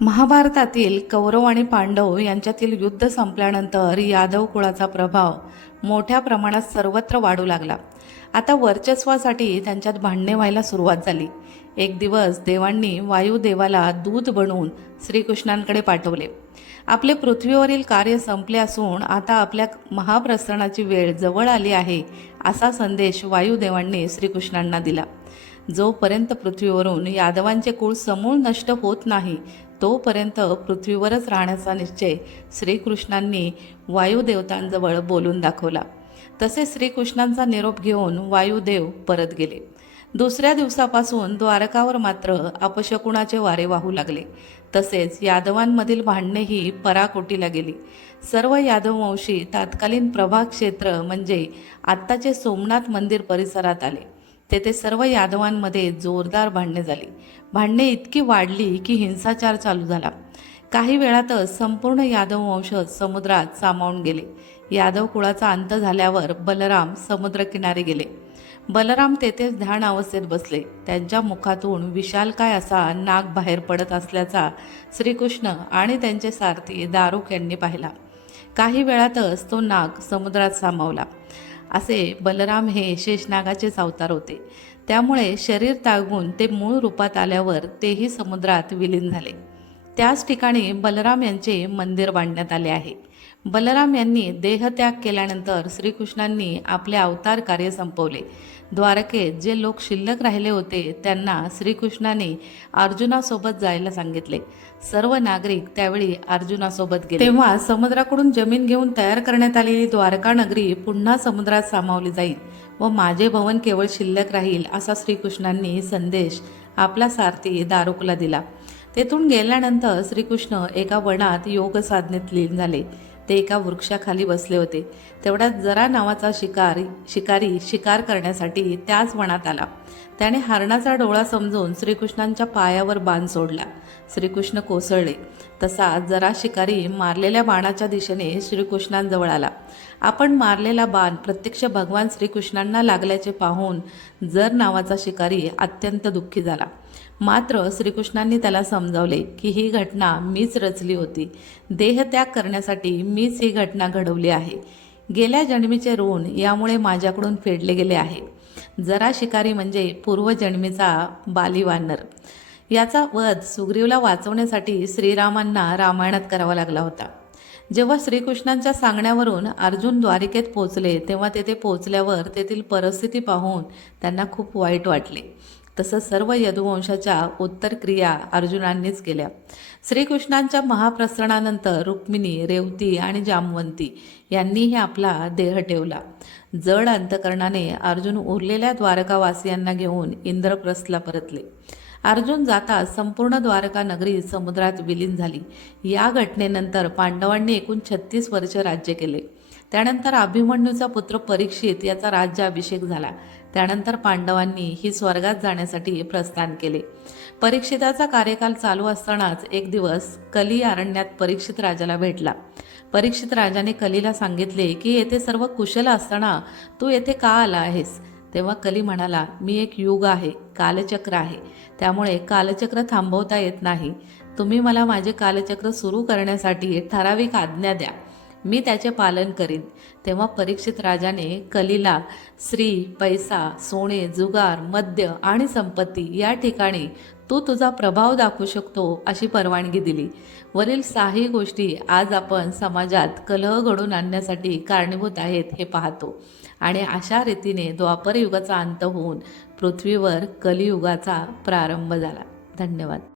महाभारतातील कौरव आणि पांडव यांच्यातील युद्ध संपल्यानंतर यादव कुळाचा प्रभाव मोठ्या प्रमाणात सर्वत्र वाढू लागला. आता वर्चस्वासाठी त्यांच्यात भांडणे व्हायला सुरुवात झाली. एक दिवस देवांनी वायुदेवाला दूध बनवून श्रीकृष्णांकडे पाठवले. आपले पृथ्वीवरील कार्य संपले असून आता आपल्या महाप्रसरणाची वेळ जवळ आली आहे असा संदेश वायुदेवांनी श्रीकृष्णांना दिला. जोपर्यंत पृथ्वीवरून यादवांचे कुळ समूळ नष्ट होत नाही तोपर्यंत पृथ्वीवरच राहण्याचा निश्चय श्रीकृष्णांनी वायुदेवतांजवळ बोलून दाखवला. तसे श्रीकृष्णांचा निरोप घेऊन वायुदेव परत गेले. दुसऱ्या दिवसापासून द्वारकावर मात्र अपशकुणाचे वारे वाहू लागले. तसेच यादवांमधील भांडणेही पराकोटीला गेली. सर्व यादववंशी तात्कालीन प्रभाग क्षेत्र म्हणजे आत्ताचे सोमनाथ मंदिर परिसरात आले. तेथे सर्व यादवांमध्ये जोरदार भांडणे झाली. भांडणे इतकी वाढली की हिंसाचार चालू झाला. काही वेळातच संपूर्ण यादव वंश समुद्रात सामावून गेले. यादव कुळाचा अंत झाल्यावर बलराम समुद्रकिनारी गेले. बलराम तेथेच ध्यान अवस्थेत बसले. त्यांच्या मुखातून विशालकाय असा नाग बाहेर पडत असल्याचा श्रीकृष्ण आणि त्यांचे सारथी दारुक यांनी पाहिला. काही वेळातच तो नाग समुद्रात सामावला. असे बलराम हे शेषनागाचेच अवतार होते. त्यामुळे शरीर तागून ते मूळ रूपात आल्यावर तेही समुद्रात विलीन झाले. त्याच ठिकाणी बलराम यांचे मंदिर बांधण्यात आले आहे. बलराम यांनी देहत्याग केल्यानंतर श्रीकृष्णांनी आपले अवतार कार्य संपवले. द्वारकेत जे लोक शिल्लक राहिले होते त्यांना श्रीकृष्णाने अर्जुनासोबत जायला सांगितले. सर्व नागरिक त्यावेळी अर्जुनासोबत गेले. तेव्हा समुद्राकडून जमीन घेऊन तयार करण्यात आलेली द्वारका नगरी पुन्हा समुद्रात सामावली जाईल व माझे भवन केवळ शिल्लक राहील असा श्रीकृष्णांनी संदेश आपला सारथी दारुकला दिला. तेथून गेल्यानंतर श्रीकृष्ण एका वनात योग साधनेत लीन झाले. ते एका वृक्षाखाली बसले होते. तेवढ्यात जरा नावाचा शिकारी शिकारी शिकार करण्यासाठी त्याच वनात आला. त्याने हरणाचा डोळा समजून श्रीकृष्णांच्या पायावर बाण सोडला. श्रीकृष्ण कोसळले. तसा जरा शिकारी मारलेल्या बाणाच्या दिशेने श्रीकृष्णांजवळ आला. आपण मारलेला बाण प्रत्यक्ष भगवान श्रीकृष्णांना लागल्याचे पाहून जर नावाचा शिकारी अत्यंत दुःखी झाला. मात्र श्रीकृष्णांनी त्याला समजावले की ही घटना मीच रचली होती. देहत्याग करण्यासाठी मीच ही घटना घडवली आहे. गेल्या जन्मीचे ऋण यामुळे माझ्याकडून फेडले गेले आहे. जरा शिकारी म्हणजे पूर्वजन्मीचा बालिवानर. याचा वध सुग्रीवला वाचवण्यासाठी श्रीरामांना रामायणात करावा लागला होता. जेव्हा श्रीकृष्णांच्या सांगण्यावरून अर्जुन द्वारिकेत पोचले तेव्हा तेथे पोचल्यावर तेथील परिस्थिती पाहून त्यांना खूप वाईट वाटले. तसं सर्व यदुवंशाच्या उत्तर क्रिया अर्जुनांनीच केल्या. श्रीकृष्णांच्या महाप्रसरणानंतर रुक्मिणी रेवती आणि जामवंती यांनीही आपला देह ठेवला. जड अंतकरणाने अर्जुन उरलेल्या द्वारकावासियांना घेऊन इंद्रप्रस्थला परतले. अर्जुन जाता संपूर्ण द्वारका नगरी समुद्रात विलीन झाली. या घटनेनंतर पांडवांनी एकूण छत्तीस वर्ष राज्य केले. त्यानंतर अभिमन्यूचा पुत्र परीक्षित याचा राज्याभिषेक झाला. त्यानंतर पांडवांनी ही स्वर्गात जाण्यासाठी प्रस्थान केले. परीक्षिताचा कार्यकाल चालू असतानाच एक दिवस कली अरण्यात परीक्षित राजाला भेटला. परीक्षित राजाने कलीला सांगितले की येथे सर्व कुशल असताना तू येथे का आला आहेस? तेव्हा कली म्हणाला मी एक युग आहे कालचक्र आहे. त्यामुळे कालचक्र थांबवता येत नाही. तुम्ही मला माझे कालचक्र सुरू करण्यासाठी ठराविक आज्ञा द्या. मी त्याचे पालन करीन. तेव्हा परीक्षित राजाने कलीला स्त्री पैसा सोने जुगार मद्य आणि संपत्ती या ठिकाणी तू तुझा प्रभाव दाखवू शकतो अशी परवानगी दिली. वरील साही गोष्टी आज आपण समाजात कलह घडून आणण्यासाठी कारणीभूत आहेत हे पाहतो. आणि अशा रीतीने द्वापर युगाचा अंत होऊन पृथ्वीवर कलियुगाचा प्रारंभ झाला. धन्यवाद.